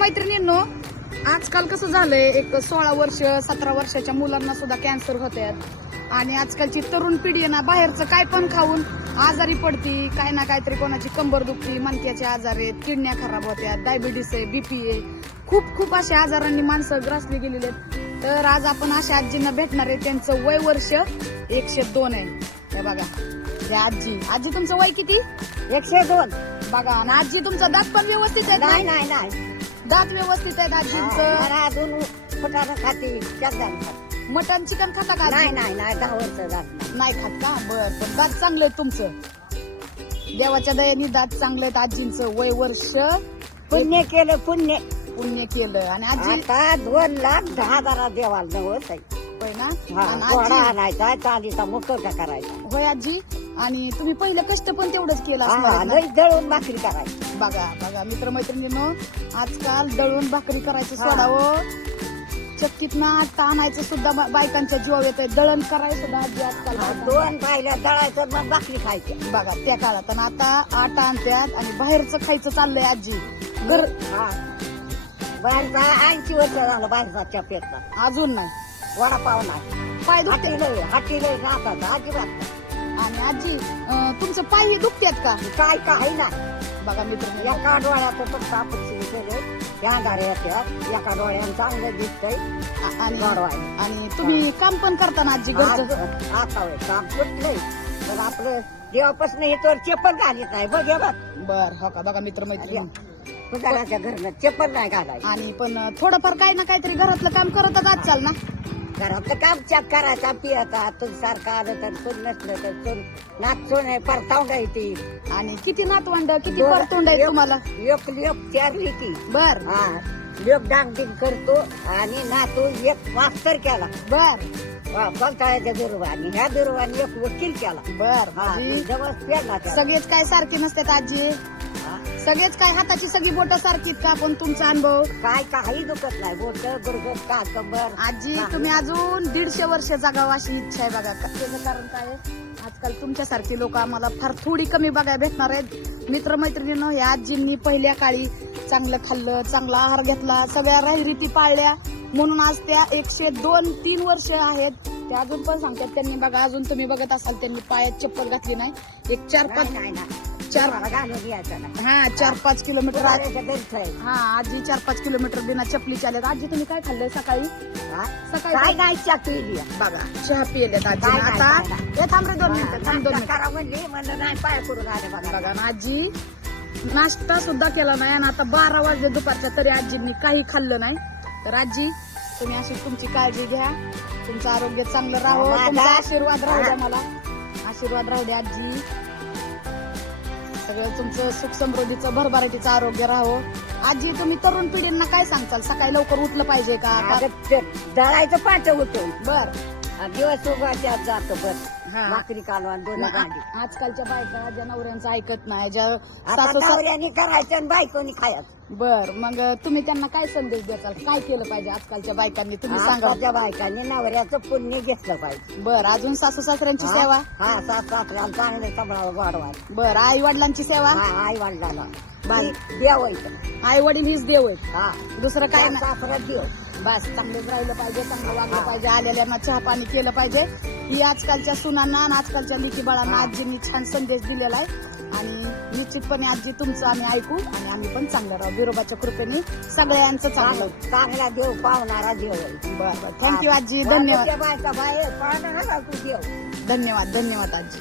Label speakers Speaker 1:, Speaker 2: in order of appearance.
Speaker 1: मैत्रिणींनो आजकाल कसं झालंय एक सोळा वर्ष सतरा वर्षाच्या मुलांना सुद्धा कॅन्सर होतात आणि आजकालची तरुण पिढी ना बाहेरचं काय पण खाऊन आजारी पडती काय ना काहीतरी कोणाची कंबर दुखती मणक्याचे आजार आहेत किडण्या खराब होत्या डायबिटीस आहे बीपी आहे. खूप खूप अशा आजारांनी माणसं ग्रासली गेलेली आहेत. तर आज आपण अशा आजींना भेटणार आहे त्यांचं वय वर्ष एकशे दोन आहे. हे बघा हे आजी. आजी तुमचं वय किती?
Speaker 2: एकशे दोन.
Speaker 1: बघा आणि आजी तुमचं दात पण व्यवस्थित आहे
Speaker 2: नाही नाही नाही.
Speaker 1: दात व्यवस्थित आहेत आजींचं
Speaker 2: मला अजून फुटानं खाते खाते.
Speaker 1: मटन चिकन खाता का
Speaker 2: नाही? नाही नाही दहा वर्ष झालं
Speaker 1: नाही खात का? बर पण दात चांगले तुमचं. देवाच्या दयाने दात चांगले आहेत आजींचं. वय वर्ष
Speaker 2: पुण्य केलं पुण्य.
Speaker 1: पुण्य केलं. आणि आजी
Speaker 2: आता दोन लाख दहा हजार देवाला नवस आहे.
Speaker 1: होय ना?
Speaker 2: हा,
Speaker 1: आणि
Speaker 2: घोडा
Speaker 1: आजी
Speaker 2: आणायचा चांदीचा मुखवटा करायचा?
Speaker 1: होय आजी? आणि तुम्ही पहिले कष्ट पण तेवढंच केलं असणार ना?
Speaker 2: लई दळून भाकरी करायची.
Speaker 1: बघा बघा मित्रमैत्रिणींनो आजकाल दळून भाकरी करायचं
Speaker 2: हा.
Speaker 1: सोडावं. चक्कीतनं आटा आणायचं सुद्धा बा- बायकांच्या जीवावर येत दळण करायचं सुद्धा आजी आजकाल बायकांना.
Speaker 2: दोन पाहिल्या दळायचं मग भाकरी खायची.
Speaker 1: बघा त्या काळात. आणि आता आटा आणत्यात आणि बाहेरचं खायचं चाललंय आजी. घर
Speaker 2: हा. बाहेरचा ऐंशी वर्ष झालं बाहेरचा चपेटला
Speaker 1: अजून नाही.
Speaker 2: वडापाव नाही.
Speaker 1: पाय दुखते
Speaker 2: हाटी लय हाटी लय राहतात अजिबात नाही.
Speaker 1: आणि आजी अं, तुमचं पाय डुकतात का?
Speaker 2: काय काही नाही
Speaker 1: बघा मित्र
Speaker 2: एका डोळ्याचं फक्त आपण केलं दारे येतात एका डोळ्यानं चांगलं दिसतंय.
Speaker 1: आणि
Speaker 2: वाढवाय
Speaker 1: आणि तुम्ही काम पण करता ना आजी घरचं?
Speaker 2: आता होय, काम कुठलंय पण आपलं देवापासून हे तर चप्पल घालीत नाही बघ हे बघ.
Speaker 1: बर हो का? बघा मित्र मैत्रिणी.
Speaker 2: घराच्या घरनं चप्पल नाही घालायचं.
Speaker 1: आणि पण थोडंफार काही ना काहीतरी घरातलं काम करतच आजकाल ना?
Speaker 2: घरातलं काम चॅक करायचा पियाचा तुझ सारखं आलं तर चूल नसलं तर चूल नाचून परतावून येते
Speaker 1: आणि किती नातवंड किती परतोंड आहे तुम्हाला?
Speaker 2: एक लोक चार लिखी
Speaker 1: बर.
Speaker 2: हा लोक डांगडिंग करतो आणि नातू एक मास्तर केला.
Speaker 1: बर.
Speaker 2: पंचायतच्या दुर्वानी ह्या दुर्वानी एक वकील केला.
Speaker 1: बर.
Speaker 2: हा
Speaker 1: आजी,
Speaker 2: जवळ पेरला त्याला.
Speaker 1: सगळेच काय सारखे नसतात आजी. सगळेच काय हाताची सगळी बोट सारखीत का पण तुमचा अनुभव?
Speaker 2: काय काही दुखत नाही. बोट गुडगट का कंबर
Speaker 1: आजी. तुम्ही अजून दीडशे वर्ष जगावं अशी इच्छा आहे बघा. त्याचं कारण काय आहे? आजकाल तुमच्यासारखी लोक आम्हाला फार थोडी कमी बघायला भेटणार आहेत. मित्रमैत्रिणीनं या आजींनी पहिल्या काळी चांगलं खाल्लं चांगला आहार घेतला सगळ्या रीती पाळल्या. म्हणून आज त्या एकशे दोन तीन वर्ष आहेत. ते अजून पण सांगतात त्यांनी बघा अजून तुम्ही बघत असाल त्यांनी पायात चप्पल घातली नाही. एक चार पाच
Speaker 2: नाही, नाही.
Speaker 1: चार
Speaker 2: मला घालून यायचं नाही.
Speaker 1: हा चार पाच किलोमीटर आज
Speaker 2: आहे.
Speaker 1: हा आजी चार पाच किलोमीटर बिना चपली चालत. आजी तुम्ही काय खाल्लंय सकाळी?
Speaker 2: हा?
Speaker 1: सकाळी
Speaker 2: काय नाही चाकरी
Speaker 1: बघा चहा पिलेत आजी.
Speaker 2: काय
Speaker 1: आता
Speaker 2: काय.
Speaker 1: हे थांब रे दोन मिनिटं थांब दोन मिनिटं.
Speaker 2: करा म्हणली म्हणलं नाही पाय करून आले बघा.
Speaker 1: बघा ना आजी नाश्ता सुद्धा केला नाही आणि आता बारा वाजले दुपारच्या तरी आजींनी काही खाल्लं नाही. तर आजी तुम्ही अशी तुमची काळजी घ्या. तुमचं आरोग्य चांगलं राहो
Speaker 2: माझा-
Speaker 1: तुमचा आशीर्वाद राहू द्या. मला. आशीर्वाद राहू द्या आजी. सगळं तुमचं सुख समृद्धीचं भरभराटीचं आरोग्य राहो आजी तुम्ही तरुण पिढींना काय सांगताल? सकाळी लवकर उठलं पाहिजे का?
Speaker 2: दळायचं पाठ होतो
Speaker 1: बर.
Speaker 2: दिवस उभाच्या जातो बस. भाकरी दोन भांडी.
Speaker 1: आजकालच्या बायका ज्या नवऱ्यांचं ऐकत नाही ज्या
Speaker 2: करायचं आणि बायकोनी खायचं.
Speaker 1: बर मग तुम्ही त्यांना काय संदेश देताल? काय केलं पाहिजे आजकालच्या बायकांनी? तुम्ही सांगा.
Speaker 2: बायकांनी नवऱ्याचं पुण्य घेतलं पाहिजे.
Speaker 1: बर अजून सासू सासऱ्यांची सेवा?
Speaker 2: हा सात सासऱ्याला चांगले सांभाळावं वाढवा
Speaker 1: बर आई वडिलांची सेवा
Speaker 2: आई वडिलाला
Speaker 1: बाई.
Speaker 2: देवायचं
Speaker 1: आई वडील हीच देव आहेत.
Speaker 2: हा.
Speaker 1: दुसरं काय ना
Speaker 2: सासरा देव.
Speaker 1: बस चांगलेच राहिलं पाहिजे चांगलं वागलं
Speaker 2: हा.
Speaker 1: पाहिजे आलेल्यांना चहा पाणी केलं पाहिजे. ही आजकालच्या सुनांना आणि आजकालच्या मिठी बाळांना. आजींनी छान संदेश दिलेला आहे. निश्चितपणे आजी तुमचं आम्ही ऐकू आणि आम्ही पण चांगलं राहू. बिरोबाच्या कृपेने सगळ्यांचं चांगलं.
Speaker 2: चांगला देव पावणारा देव
Speaker 1: बर बर. थँक्यू आजी. धन्यवाद.
Speaker 2: बाहेर पाहणार देव.
Speaker 1: धन्यवाद धन्यवाद आजी.